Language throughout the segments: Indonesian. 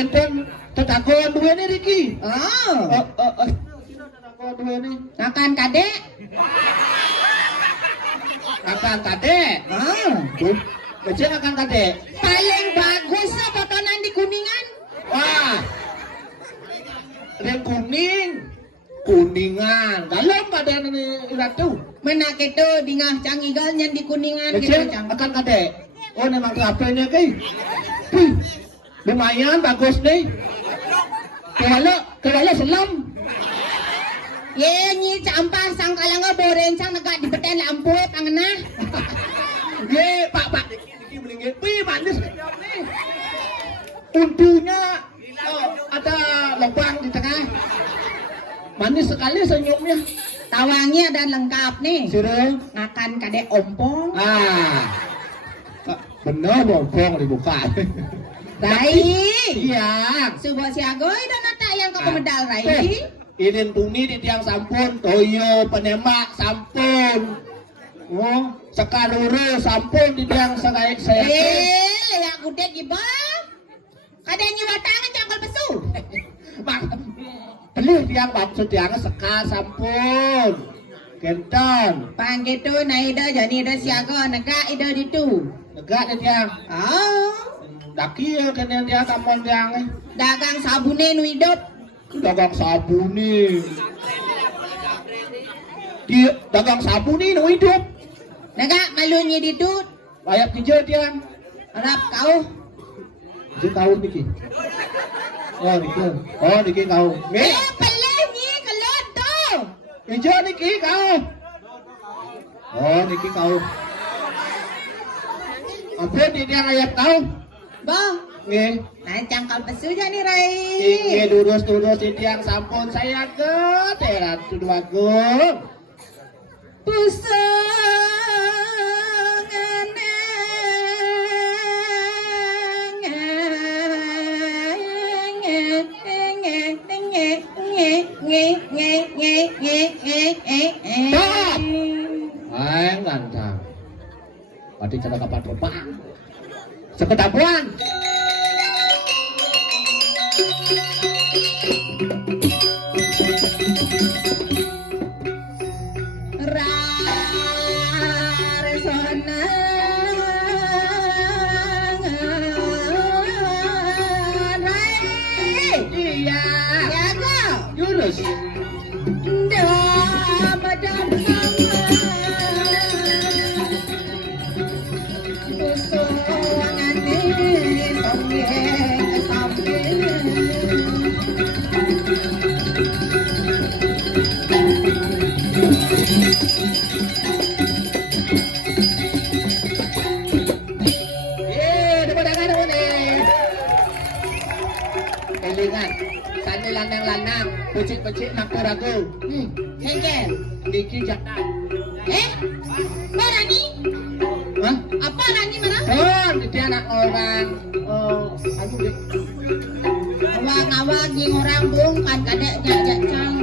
wenten tetakon duwe nih Riki. Oh. Tetakon duwe nih. Akan kadek. Akan kadek. Kecil akan kadek. Paling bagus lah potongan di Kuningan. Wah. Yang Kuningan. Dalam badan ini Ratu. Menak itu dingah cangigalnya di Kuningan gitu Kecil cang. akan kadek. Oh memang kelapanya kai. Lumayan bagus nih. Kewala selam. Ye nyi campah sang kalanga borencang negak di beten lampu pangenah. Ye pak Diki melingit. Pi manis nih. Untunya ada lubang di tengah. Manis sekali senyumnya. Tawangnya ada lengkap nih. Sudah. Ngakan kadek ompong. Bener ompong dibuka. Rai. Iya. Subuh siagoy dan nata yang kau medal Rai. Ini tuni di tiang sampun, toyo penembak sampun. Oh, sekaruru sampun di tiang sagaik saya. Leyak gede giba. Kadang watangan cangkol besu. Mak, pelih tiang bab tiang sekar sampun. Kenton. Pang gitu na ida jani ida siaga negak ida ditu. Negak di tiang. Daki ya kena dia sampun tiang. Dagang sabune nu hidup. Dagang sabun nih. Dia dagang sabun nih nu hidup. Negak malunya ditu. Layak hijau tiang. Harap kau. Hijau kau Niki. Oh Niki kau. Pelih ni kelot tu. Hijau Niki kau. Oh Niki kau. Apa di tiang ayat kau? Bang. Nggih. Nah cangkal besu jani Rai. Nggih durus di tiang sampun saya ke terat tuduagung. Ay, ngantang. Pati cara kapan rupa. Seketapuan. Lanang-lanang, pecik-pecik nak ragu. Hengkel. Niki jangan. Apa Rani? Hah? Apa Rani mana? Oh, dia anak orang. Anu deh. Awang-awang ging orang bung kan kadek jajang.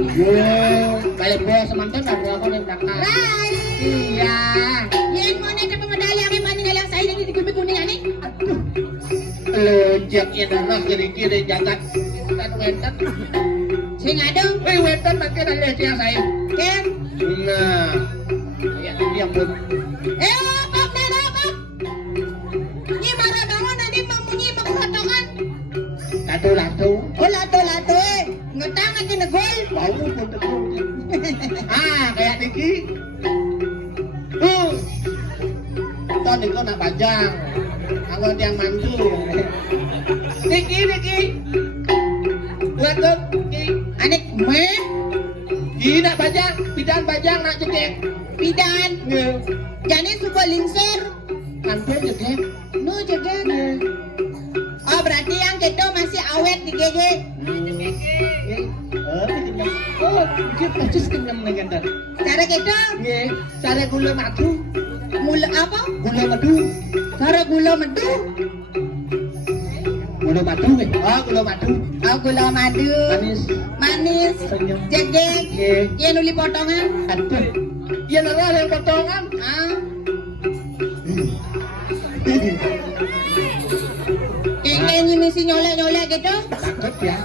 Kayak bos semantan kan aku yang belakang. Rai. Iya. Yang mana ada pemedaya memang yang saya ini di kuning ini. Aduh. Lojak ya darah kiri-kiri jagat. Wenten. Sing ada. Wenten makin ada dia saya. Ken. Nah. Ya dia pun. Bab nera bab. Ni marah bangun nanti mamunyi makuhatongan. Latu-latu. Oh latu-latu ngetang aja negol. Bau pun tegul. Kayak Niki. Itu Niko nak pajang. Anggon yang mantu. Niki. Lihat Niki. Anek me. Nak pajang, bidan pajang nak jekek. Bidan. Jadi suka lingsir. Kantor jekek. Nu jegek. Oh berarti yang gitu masih awet di GG. Dia percis kenyam dengan. Cara gitu? Cara gula madu. Gula apa? Gula madu. Cara gula madu? Gula madu nih. Gula madu. Gula madu. Manis. Senyum. Jegek. Yang nuli potongan. Aduh. Iya nara yang potongan. Ini misi nyolek-nyolek gitu. Takut ya.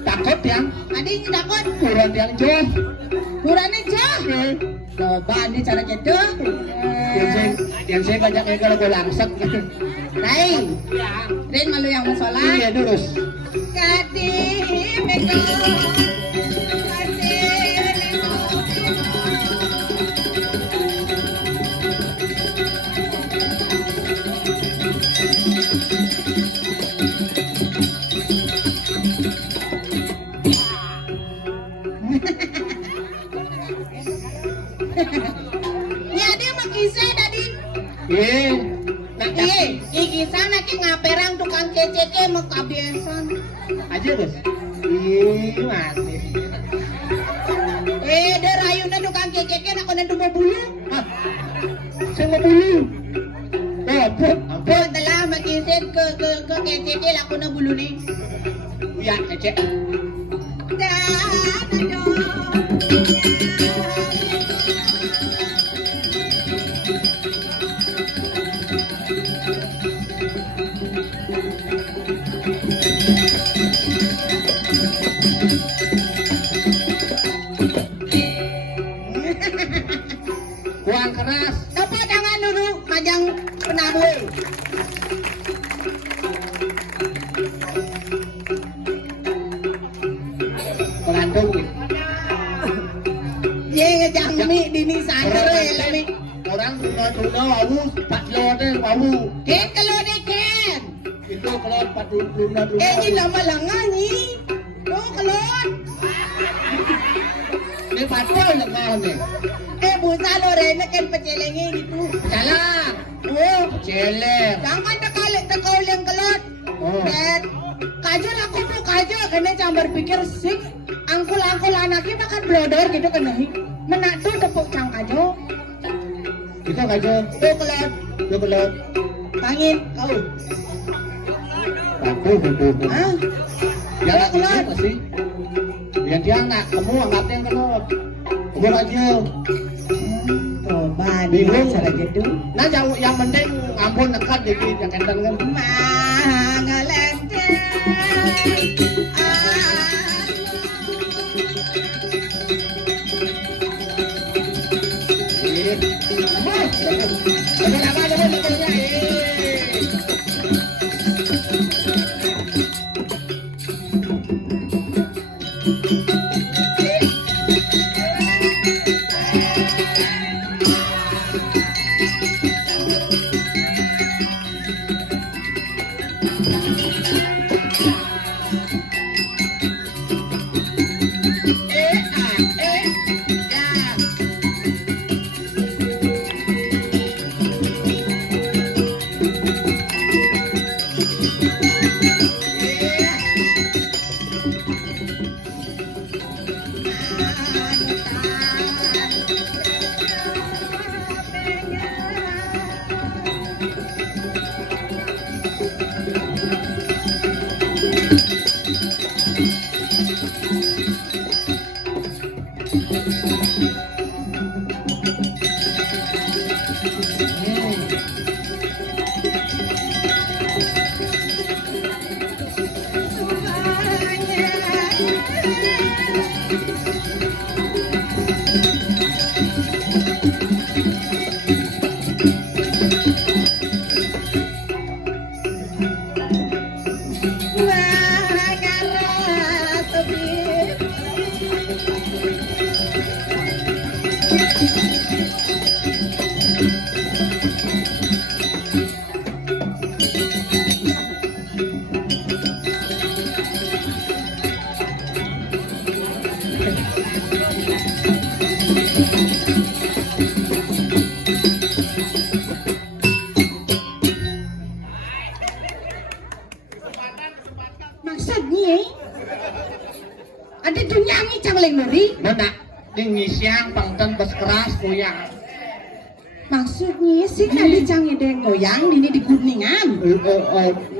Takut ya. Adik takut. Kurang yang jauh. Kurang aja. Coba nih cara gitu. Yang saya banyaknya kalau gue langsek. Rai, Ya. Rin malu yang mau sholat. Iya terus. Kadih meko. Ya dia makisah tadi. Iya. Nak Iya, ikisah nak ngaperang tukang keceke makabiasan. aja terus. Iya mati. Dia rayunan tukang keceke nak kena dua bulu. Ah, saya mau bulu. Oh, ampun, ampun. Setelah makisin ke keceke laku na bulu nih. Ya, cecek. Kurang keras. Apa jangan dulu majang penabur. Pelandung. Ye ngejang mi dini sadar ya lami. Orang tuna awu 4 kilo deh awu. Ken kalau deken. Itu kalau 40 luna dulu. Ni lama langan ni. Oh kelon. Ini patol lengah ni. Busa lo rena kan pecelengin itu. Salah. Oh, Celeng. jangan tekau yang kelot. Oh. Dan kajol aku tuh kajol kena jangan berpikir sih angkul anaknya bakal blodor gitu kena menak tuh tepuk cang kajol. Kita kajo. Tuh kelot, Yo belum. pangin kau. Bantu. Hah? Jangan Kelot. kelot masih. Yang dia nak kamu anggapnya yang kelot. Kamu aja. Coba Bingung. cara gitu. Nah yang penting ampun dekat jadi yang kenten kan. Mangalente. Maksudnya ada dunia ni cang leng nuri. Mana? Ini siang pangton bas keras goyang. Maksudnya sih ada cang ada yang goyang ini di kuningan.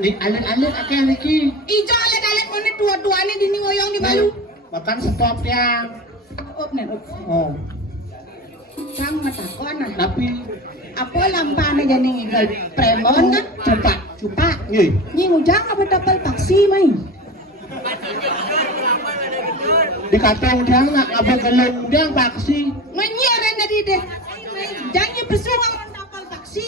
Di alit-alit akeh lagi. Ijo alet-alet mana tua-tuanya dini ngoyong di balu. Makan stop yang. Op nen op. Oh, Cang matakon nah. tapi Apa lampana jadi ngikal premon kan? cepat. Cupa. Nggih. Nyi ngujang apa dapal taksi mai? Di kantong dia nak abang gelung dia paksi. Nyi orang dari deh. Jangan pesuang dapal taksi.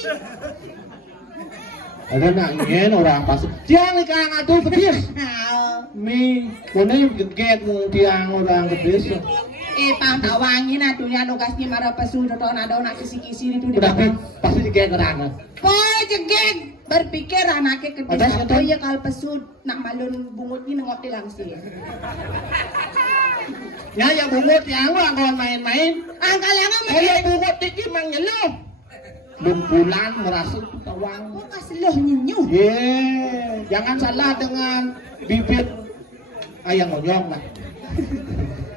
Ada nak nyen orang pas. Dia ni kang atu pedis. Mi, mana yang geget mung tiang orang pedis. Pang tawangi na dunia nugasnya marah pesu atau nado nak kisi-kisi itu di Udah belakang. pasti digeget orang. Koi jegeg berpikir anaknya ke Ada desa. setan? Oh iya kalau pesu nak malun bungut ni nengok di langsir. Ya bungut yang orang main-main. Angkal yang Kalau bungut tiki mang nyeluh. Bulan merasuk tawang. kok kasloh nyinyu. Jangan salah dengan bibit ayam ngonyong lah.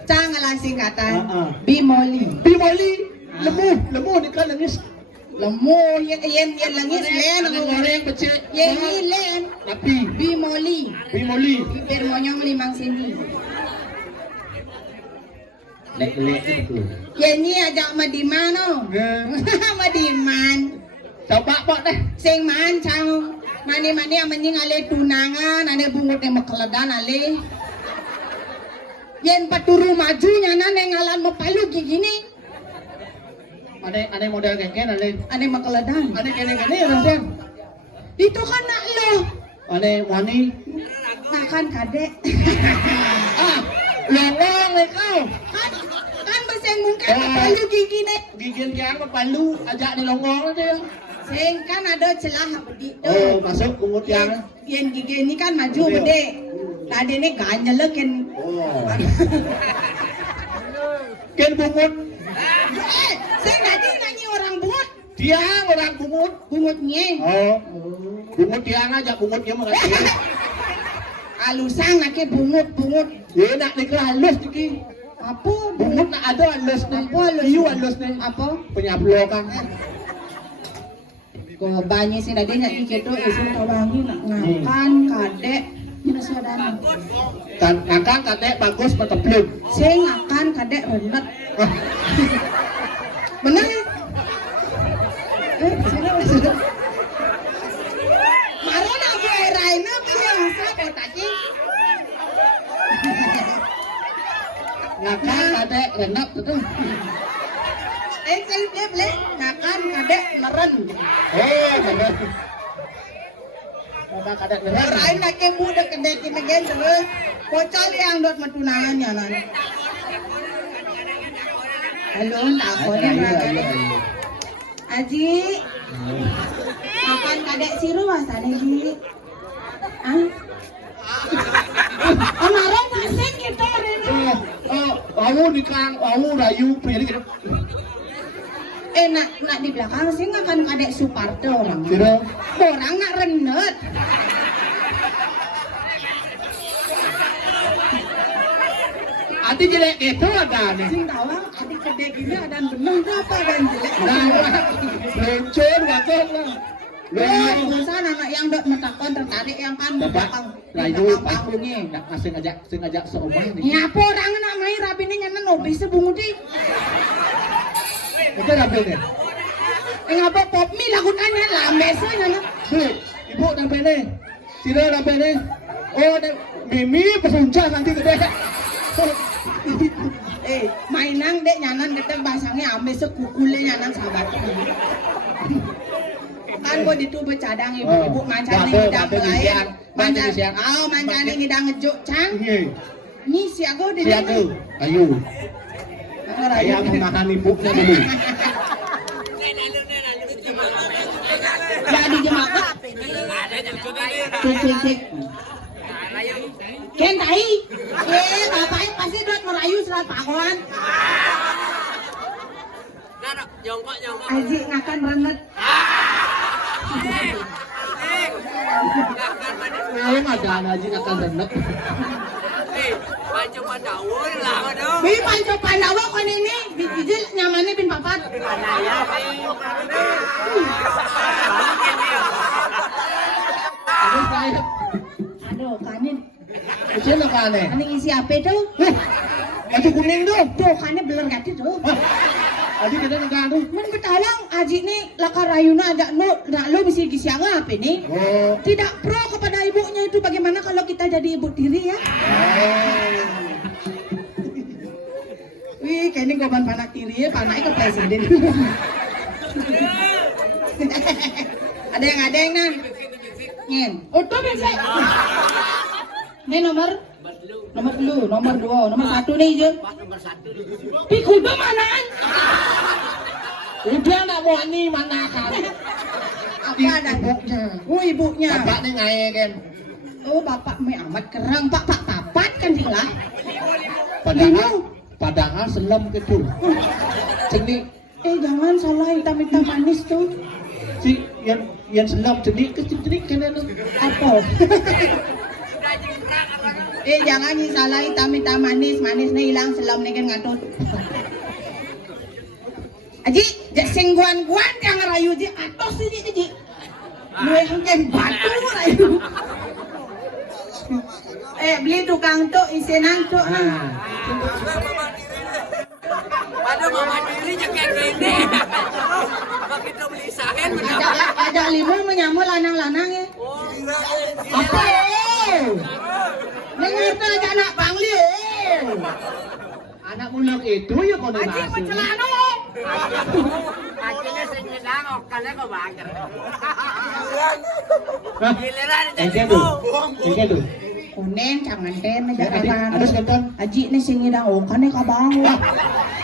Cang alang singkatan. Bimoli lemu ni kan nangis. Lemu yen langis len Goreng kecil. yen ni len Tapi bimoli. Bibir monyong 5 senti. lek itu. Yen ni ajak madiman no. Madiman. Coba pak deh. Sing man cang mani-mani amenying ale tunangan ane bungut yang mekeledan ale. Yen paturu maju nyana nengalan mepalu gini. Ane model kengken Ane mekeledan. ane kene Raden. Itu kan nak lo. Ane wani. Makan kadek. Longong kau. Kan beseng mungkin mepalu gini. Gigin kang palu ajak ni longong dia. Sing kan ada celah bedi tu. Masuk bungut yang. Yen gigi ni kan maju bede. Tadi ni ganjel ken. Ken bungut. Sing tadi nyanyi orang bungut. Tiang orang bungut. Bungutnya. Bungut tiang aja bungutnya mau kasih. Alusang nake bungut. Ya nak halus tiki. Apa Bungut nak ada halus nih. Apa halus? Iu halus nih. Apa? Penyaplokan. Ko banyak sih tadi nyanyi gitu isin tawangi nak ngakan kadek. Ini saudara. Kan akang kadek bagus petepluk. Sing ngakan kadek renet. Bener ya? Sini. Maro nak buat raina pilih siapa tadi? Ngakang kadek renap tu. Sing dia beli ngakan kadek meren. Kadek. Ngakang kadek renap. Rain nak ke budak kadek kini gen terus. Kocol yang dot matunangannya nan. Halo, tak boleh berada. Aji, makan kadek siru asane Ji. Kemarin masih gitu Rene. Kamu di kang, kamu rayu pilih gitu. Nak di belakang sih ngakan kadek Suparto orang. Siro. Orang nak renet. Ati jelek itu ada nih. Sing tahu adik kadek gini ada bener apa dan jelek. Luncur gacor lah. Bosan anak yang dok metakon tertarik yang kan Bapak rayu pasti nak ngajak seumah nih. Nyapa orang nak main rapi ini nyana nobi sebungut di. Itu rapi nih. Ngapa pop mi lakukannya lambe nyana. Ibu rapi nih. Siro rapi nih. Oh, Mimi pesunca nanti gede. Mainang dek nyanan detek basangnya ambil sekukule nyanan sahabat. Kan gua itu bercadang ibu mancani ngidang belayan. Mancani ngidang ngejuk cang. Ni siago di Siago. Ayo. Saya menahan ibunya dulu. Jadi jemaah. Cek. Ken tai. Bapaknya pasti duit merayu selat pakuan. Aji ngakan renet. Ngayon ada aja akan renep. Panco Pandawa lah aduh. Bi panco Pandawa kon ini bijil nyamannya bin papat. Aduh saya. Aduh kanin. Kecil lah kane. Kanin isi apa tuh? Baju kuning tuh. Tuh kanin beler gati tuh. Adi kita nggak Men betawang aji nih laka rayuna ajak nak lo mesti gisiang apa ini? Oh. Tidak pro kepada ibunya itu bagaimana kalau kita jadi ibu tiri ya? Wih, kayaknya goban panak tiri ya, panaknya ke presiden. Ada yang nan? Ngen. Oh tuh bisa. Ini nomor dulu, nomor 2, nomor 1 nih je. Nomor 1. Pikudo manaan? Udah nak mau ni mana kan? Apa ada? Ibunya. Oh ibunya. Bapak ni ngai kan? Oh bapak me amat kerang pak papat kan sila. Padahal selam gitu. Jadi Jangan salah hitam manis tuh. si yang selam jadi kecil kan itu. Apa? Jangan salah hitam manis nih hilang selam nih kan ngatut. Aji, sengguan yang rayu ji atos ini ji. Lu yang kan batu rayu. Beli tukang tuh isenang tuh. Ada mama diri kayak gini. Begitu beli sahen Ada lima menyambut lanang-lanang ya. Apa? Dengar tuh aja anak bangli. Anak mulang itu ya kau Aji masuk. mencelano. Akhirnya saya nyelang okannya kok bakar. Hah? Giliran Engke tu. Engke tu. Kunen jangan ten aja Ada kawan. sekanton. Aji nih sing ngidang okan ka bang.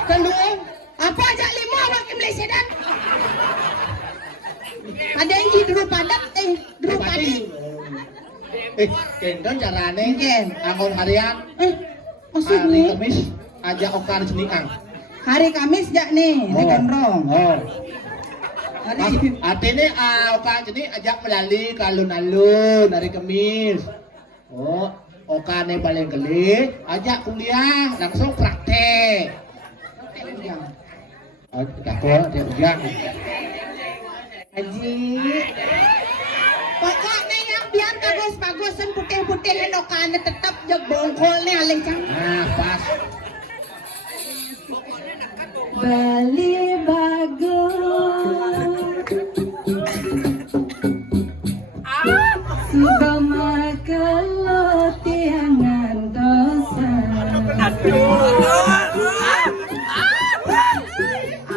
Kan lu apa aja lima awak melesedan. Ada yang di dulu padat dulu padat. Kenton carane Ken. angkon harian hari Maksudnya Kamis aja okan seniang. hari Kamis jak nih, ini gondrong. Oh. Hari Artinya okan jadi ajak melalui ke alun-alun hari Kamis. Oh, okan yang paling geli, ajak kuliah langsung praktek. Oh, takut dia ujang. Haji. Pokoknya yang biar bagus-bagusan putih-putihin okannya tetap jag bongkolnya aleng cang. Nah, pas. Bali bagus. Subama kalau tiangan dosa.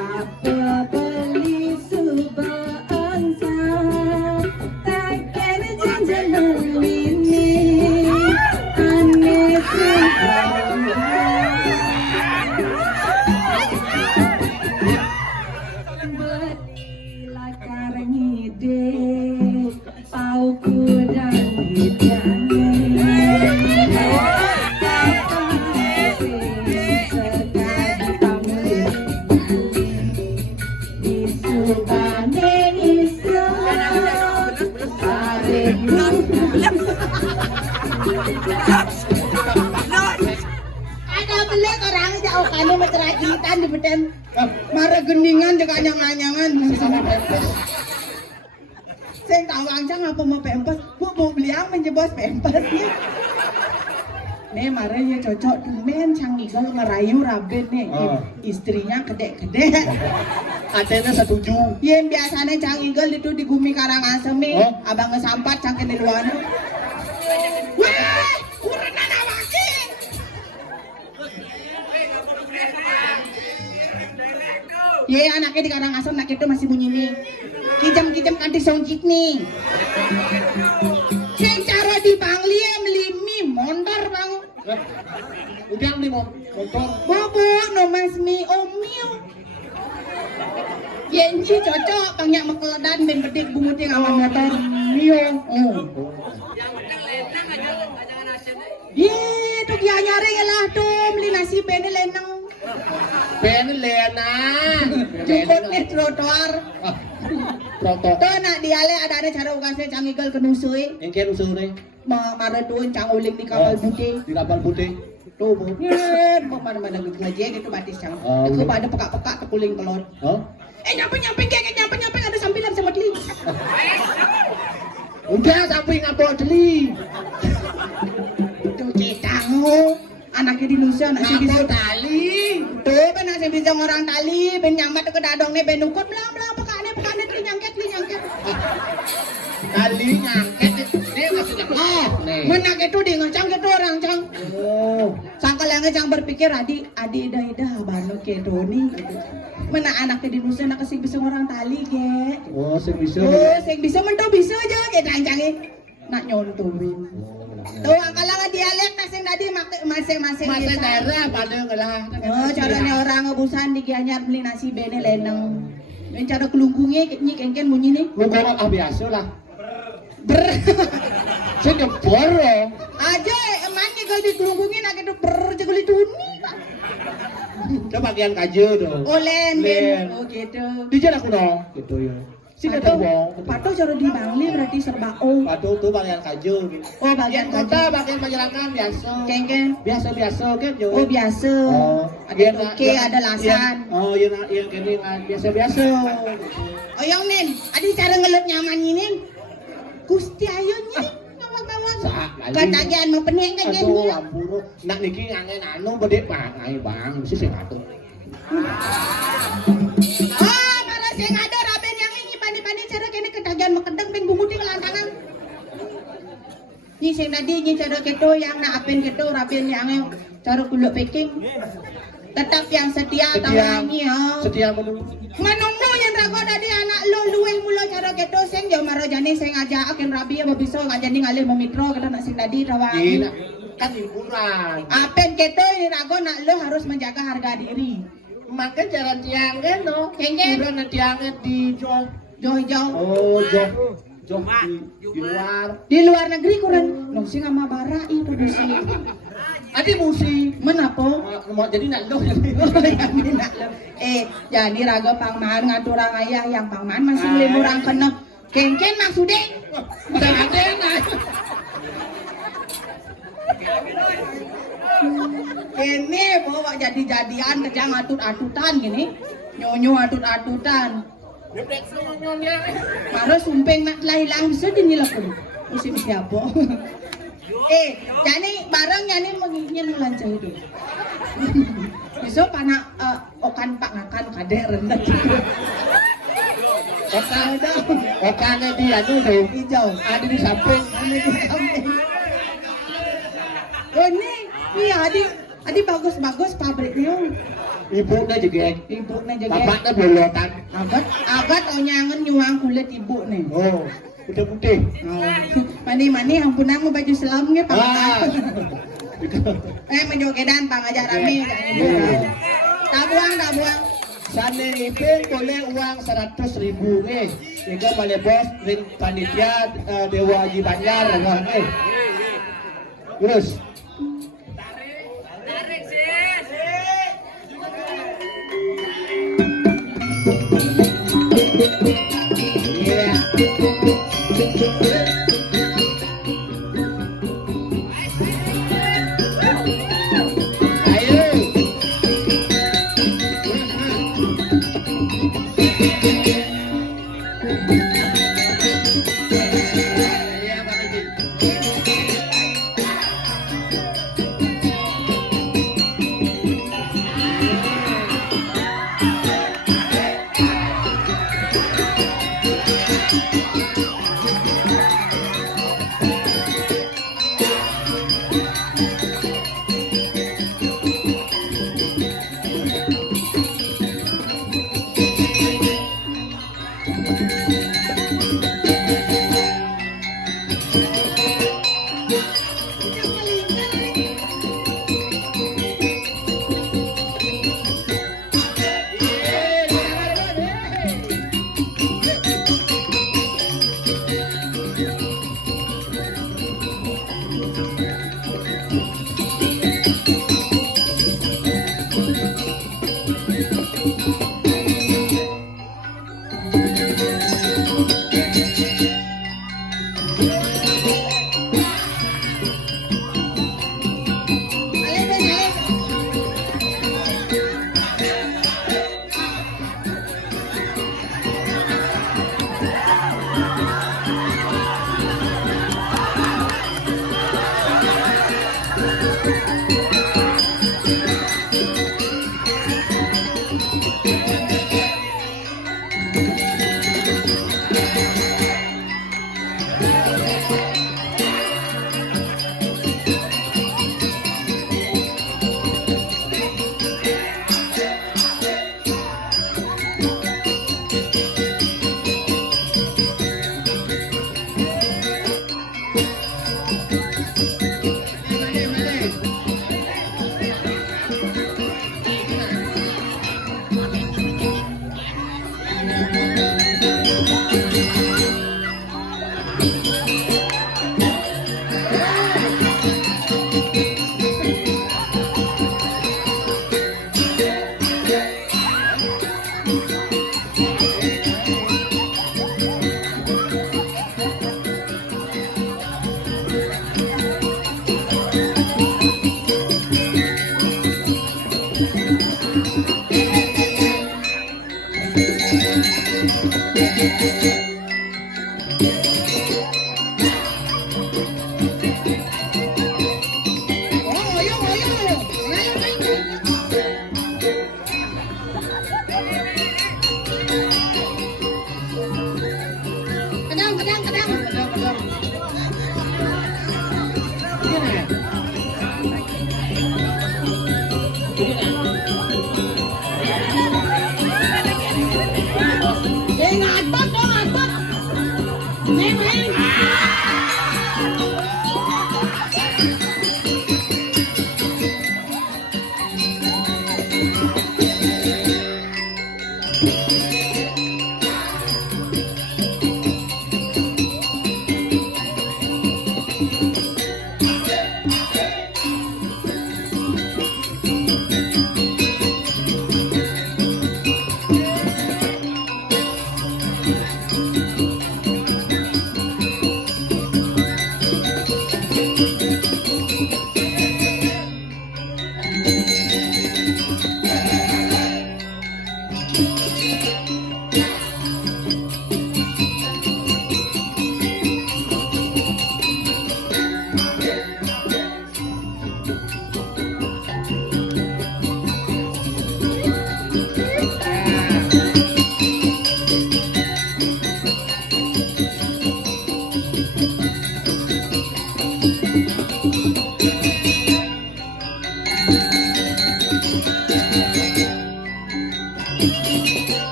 Apa beli subaan takkan jangan ini aneh belilah karang ide pau kudang ada beli orang jauh kanu meterajitan di beden marah geningan juga anyangan-anyangan saya tahu angcang apa mau pempes bu beli yang menjebos pempes nih marahnya cocok tumen cang igal ngerayu rabet nih istrinya kedek-kedek Atena setuju. yang biasanya cang igal itu di Gumi Karangasem abang ngesampat cang ke luar weh kurang nawaki ye anaknya di Karangasem nak itu masih bunyi nih kijam-kijam kanti sonjik nih sing cara di Bangli melimi mondar bang Udah nih motor. bobo no mas mi omio yenji cocok banyak mekeledan ben bedik bungutin awan motor mio ye tuh dia nyari lah tuh beli nasi bene lenang Ben Lena. cukup nih trotoar Protokol. tuh nak diale ada cara ukasnya cangigal kenusui Yang kira usul nih maradun cang uling di kapal putih di kapal putih. tuh nyet mau mana-mana gitu aja gitu batis cang itu pada pekak-pekak kekuling pelot Oh. nyampe ada sambilan sama teling Udah samping apa deli. tuh cetang anaknya di Nusa anak si Ngapa bisu tali? tuh kan saya bisa orang tali ben nyambat ke dadong nih ben ukut belang pekane nyangket Tali nyangket dia kasih nyangket nih. Menak itu di ngacang gitu orang cang. Oh, Sangkal yang ngacang berpikir adi ida bano kedo nih gitu. Mana anaknya di nusa nak kasih bisa orang tali ke. oh sebisa. Oh, sing bisa mentu bisa aja ke rancangnya. Nak nyontomin. Tuh angkalang dialek na sing tadi masing-masing Masa desa. daerah pada ngelah. Oh, caranya orang ngebusan di Gianyar beli nasi bene leneng. Yang cara kelungkungnya nyi kengken bunyi nih. Lu ngomong biasa lah. Ber. Saya kebor loh. Aja eman nih kalau dikelungkungin nak itu ber jeguli tuni. Coba bagian kaju dong. Oh len. Len. Oh gitu. Dijen aku dong. Gitu ya. Sini tuh wong. Pato cara di Bangli berarti serba o. Patuh tuh bagian kaju. Oh bagian kota, kaki. bagian penyerangan biasa. Kengken. Biasa kan Jo. Oh biasa. Oh, Ada oke, ada lasan. Oh, yang gini kan biasa. Oh yang nen, ada cara ngelut nyaman ini. Gusti ayo nih, ngawang-ngawang. Katagian mau pening kan Aduh, gini. ampun. Nak niki ngangen anu bedek pangai bang, mesti sing atuh. Oh, malah sing ada raben yang ini pani-pani cara kene ketagian mekedeng ben bumuti kelantangan. Ni sing tadi ni cara keto yang nak apen keto raben yang cara kuluk packing. Tetap yang setia tawangi ya. Setia menunggu. Manungno yang rago tadi anak lo luweh mulo cara keto sing yo maro jane sing aja akan rabi ya bisa ngajani ngalih memitro kada nak sing tadi tawangi. Iya, kan hiburan. Apen keto ini rago nak lo harus menjaga harga diri. Makan jalan tiangnya no. Kengken. Hiburan tiangnya di Jong. Jauh-jauh. Oh, Jong di luar. Di luar negeri kurang nong sing ama bara itu dusi. Adi musi. Menapa? Mau jadi nak dong. Jadi raga pangmahan ngaturang ayah yang pangmahan masih limurang kena kengken maksudnya. Udah ada nah. Kene bawa jadi-jadian kejang atut-atutan gini. Nyonyo atut-atutan. Bebek nyonya. Maro sumpeng nak hilang bisa dinilakun. Musim siapa? Jadi barang yani mengingin melancah itu. Bisa panak okan pak ngakan kadek rendah. Okannya dia tuh Hijau. ada di samping. Oh ini adi bagus pabriknya. Ibunya juga. Ibunya juga. Bapaknya bolotan. Agat onyangan nyuang kulit ibu nih. Oh, putih-putih. Mani ampunang mau baju selamnya pak. Ah. Menjogedan pang ajar rame. Tabuang. Sana ipin boleh uang 100.000 nih. Sehingga boleh bos ring panitia Dewa Haji Banjar nih. Terus. Tarik sis. Yeah. Ayo. Iya, Pak Bibi.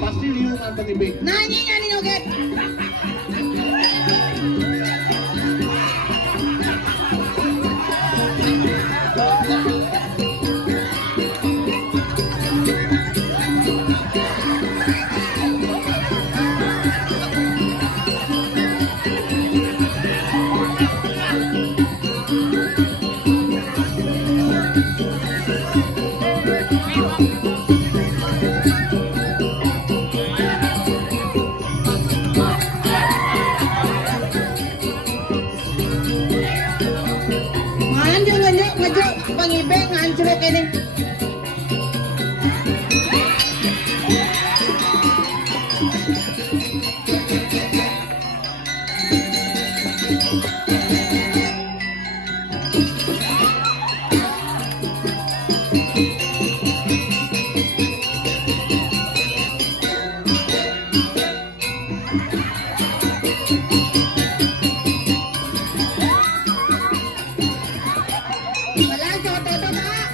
pasti liungan pengibing. Nyanyi nyanyi joget. Nganjuk nganjuk pengibing ngancuruk ini. Walang toto to Pak.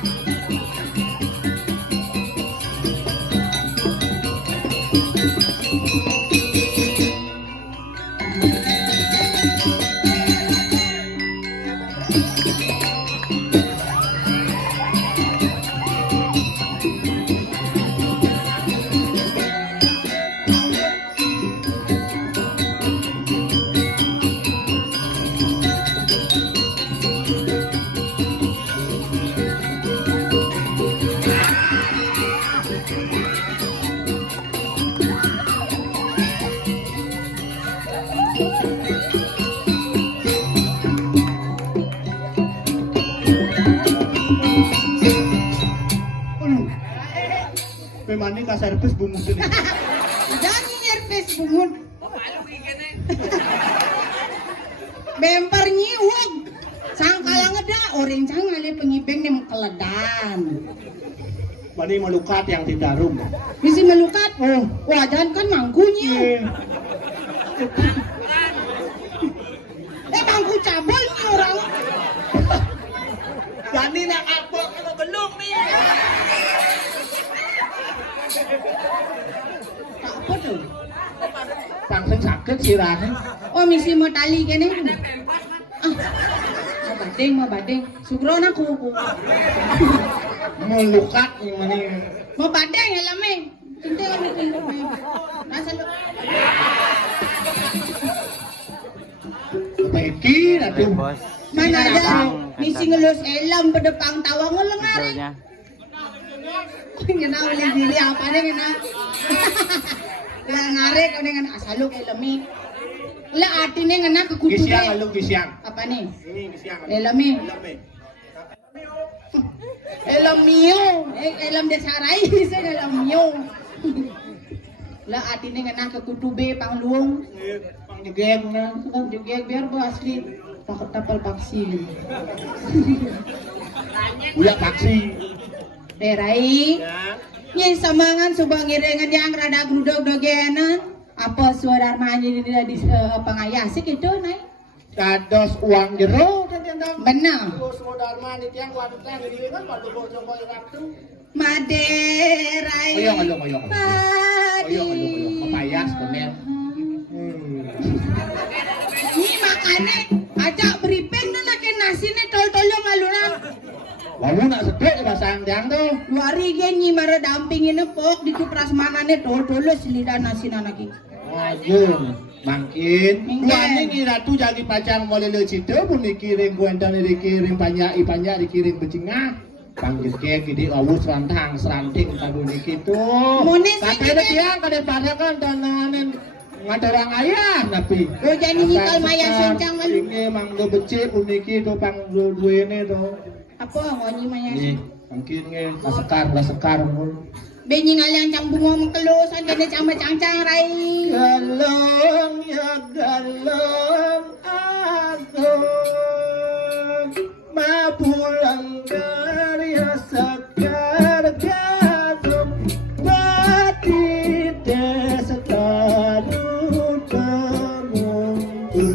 Memang ini kasar servis bungus ini. Jangan nyerpes bungun. Malu gini. Bemper nyiwog. Sangkala ngeda orang cang ngali pengibing nih keledan. Mani melukat yang ditarum. Misi melukat. Oh, wajan kan mangkunya. Mangku cabul nih orang. Jadi nak apa kalau belum nih? Tak apa tuh. Pangseng sakit sirahnya. Oh, misi mau tali kene. Ah. Mau badeng. Sugron aku. Melukat yang mana? Mau badeng ya lame. Cinta kami tinggal. Rasa lu. Peki, aduh. Mana ada misi ngelus elam bedepang tawa ngelengar. Ngena boleh dili apa nih ngena. Lah ngare kau dengan asaluk elemi. Lah artinya ngena ke kutu. Gisiang alu gisiang. Apa nih? Ini gisiang. Elemi. Elemi. Elamio. Elam desarai bisa elamio. Lah artinya ngena ke kutu be pangluung. Pang jegeng na. Tukang jugeg biar bu asli takut tapal vaksin. Uya paksi. Terai. Ya. Nyai samangan subang irengan yang rada grudog dogenan. Apa suara armanya di pengayasi gitu naik. Kados uang jero dan yang Benar. Saudara mani tiang wanita ini kan pada bocor waktu. Maderai. Oyong oyong oyong. Madi. Oyong oyong oyong. Papayas bener. Ini makannya ajak beripen na nakin nasi nih tol-tolong ngaluran. Lalu nak sedek bahasa yang tuh. Luari genyi mara dampingin nepok di cupras mana nih tol-tolong selidan nasi nanaki. Wajun, makin. Minggu. Luani ngira tu jadi pacang mulai le situ pun dikirim kuentan dikirim banyak dikirim becingah. Panggil ke gini awus serantang seranting tabu dikitu. Mones Katanya tiang kada pada kan dananen ngadorang ayah napi. Oh jadi hikal maya sencang malu. Ini mangga becik pun dikitu pang dua ini tuh. Apa ngonyi maya? Nih, mungkin nge lasekar pun. Benyi ngalian cang bunga mengkelus aja deh cang rai. Galong ya galong aku ma pulang dari sekar gadung mati desekalu temunggu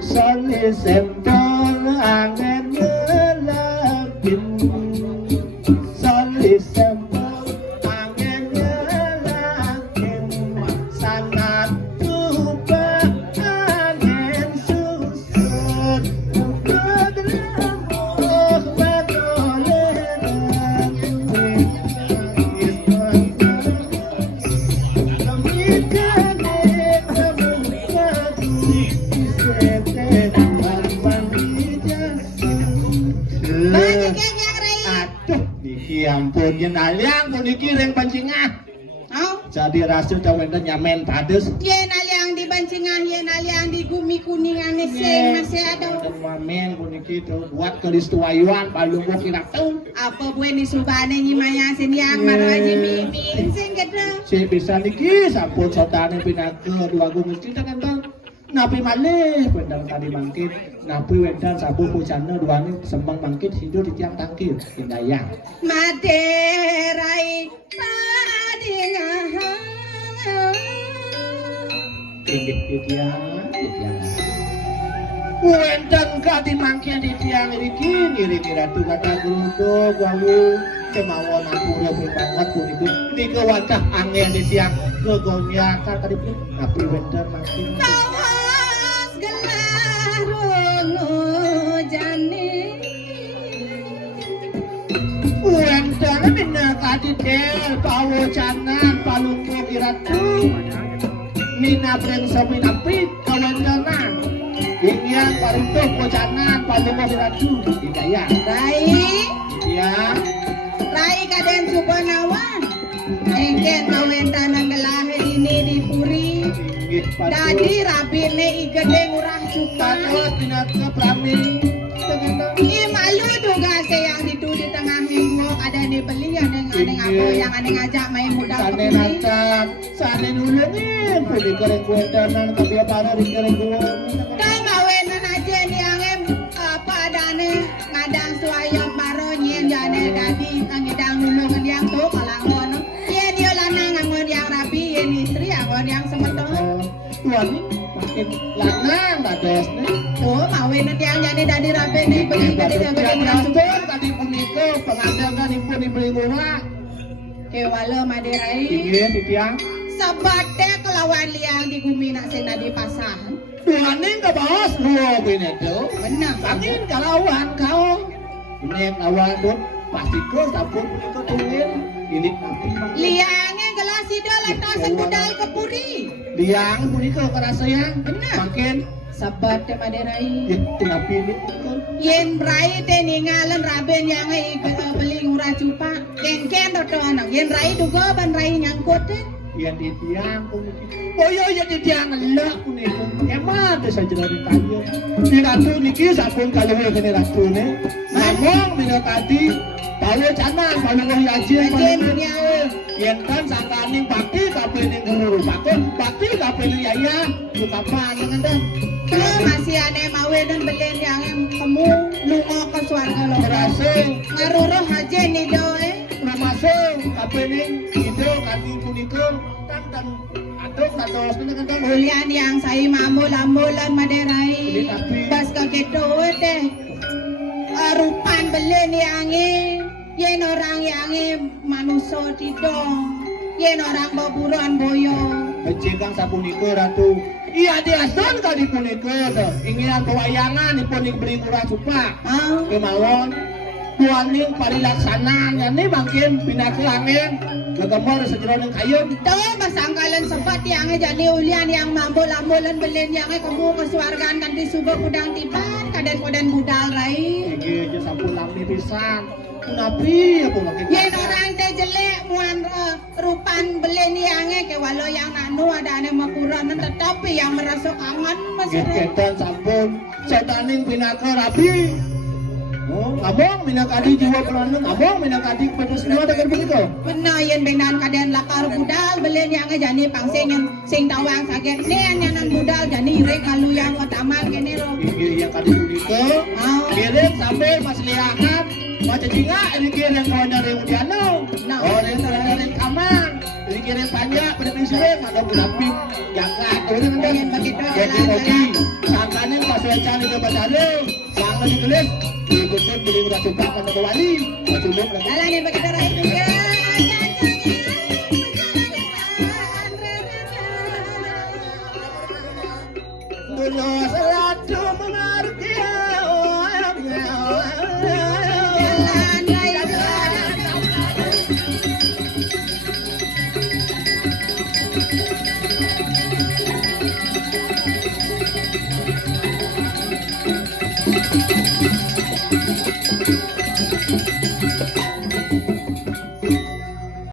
soli sempol angin ngelapin soli sempol Yen aliang puniki ring pancingah. Au, Jadi rasul cawenten nyamen pades. yen aliang di bancingah, yen aliang di gumi kuningan sing masih ada. Mamen puniki tuh buat kelistuayuan palunggo kiratu. Apa buen di subane nyimaya siniang maro aja mimin sing gede. Si bisa niki sampun sotane pinaker lagu mesti tekan bang. Napi malih pendang tadi bangkit. Napi wedan sabu pucana duani sembang bangkit hidup di tiang tangkir indayang. Maderai padingah. Inggih di tiang. Wenten kadi mangkian di tiang niki ratu kata geruduk wawu kemawon ampura banget puniku niki wajah angin di tiang kegonyakan tadi pun napi wenten mangkin. Bawas gelarung jani. Wenten bina kadi del pawo canan palunggo kiratu mina breng sami napi kawentenan. Ingyan parintuh kocanan palunggo kiratu hidayah. Rai, Ya, Rai kaden subonawan. Engken kawentan ang galahe ini di puri. inggih patuh. Dadi rabine igede ngurah suka. Patot pinaka prami. Ih malu juga yang itu di tengah minggu ada nih beli ada apa yang ada ngajak main muda Sane kepuri. nacan, sane nulungin, puli kereng kuendanan kabia para di kereng kuwen. Kau ngawenan aja nih yang apa adane ngadang suayong maro nyen jane dadi ngidang nulungan yang tuh kalangon. Iya dia lanang ngangon yang rapi yen istri ngangon yang semeton. Tuan ini makin lanang dados nih. Tuh ngawenan yang jane dadi rapi nih beli tadi dia beli ngurah suka. Tadi puniko pengadangan ibu dibeli murah. Kewala maderai. Inggih di tiang. Sabate kelawan liang di gumina sena di pasahan. Tuan ini ke bawah dua bineto. Benar. Angin kalawan kau. Nek lawan dun pasti kau tapun puniko tungin. Ini napi Liangnya gelas ida lantasan budal kepuri. liang puniko kerasa yang Benar. makin Sabate maderai. napi ini puniko. Yen rai te ningalan raben yang beli ngurah cupa. Ken toto anak. Yen rai dugo ban rai nyangkut eh. Yang di tiang puniko. Oh iya yang di tiang elak puniko. Emang ada saja dari tanya. Di ratu niki sabun kalau kene ratu nih. Ngomong bila tadi palu canan palu ngajin Ajen dunia yen kan sakaning bakti kabeh ning guru bakti kabeh ning yaya bukapan ngenden. Oh, masih aneh mawe dan belen yang kamu lungo ke swarga lo. Berhasil Ngaruruh aja nih do eh. masuk kabeh ning itu kaki punika dan aduk kados ngenden. Ulian yang saya mamul-amulan maderai. Bas kagedo deh. Rupan belen yang yen orang yang manusia tidong. Yen orang baburuan boyo. Becekang sapunika ratu. Iya diason kali punika to. Inginan pewayangan dipun beli kurang supa. Ah, Kemawon tuaning parilaksanaan yani mungkin pinake angin gagamor sejroning kayun. tuh masangkalan sempat yang jadi ulian yang mambul-ambulan belen yang kamu kesuargaan nanti subuh kudang tiban kaden budal rai. Iki aja sampun lami pisan. Napi apa makin. Yen orang teh jelek muan rupan belen yang ke walau yang nanu ada ane makuran tetapi yang merasa kangen masih. Geketan sampun setaning pinake rapi. Oh, ngomong minakadi jiwa pelanung, ngomong minakadi kepada semua dengan begitu. Benar yen benan kaden lakar budal belen yang jani pangsing yang sing tawang saget nen nyanan budal jani ire kalu yang otaman kene lo. Iki yang kadi begitu. Ah, Kirim sampai mas liakan, macam jinga, ini kirim kawan dari Udiano. Oh, ini dari kamar, ini kirim panjang, pada pisau, ada berapi, jagat, turun yen begitu jadi kopi, sangkanin pas cari ke Badaro, sangkan ditulis, ikutkan beli udah suka pada wali, macam Alah nih begitu rai.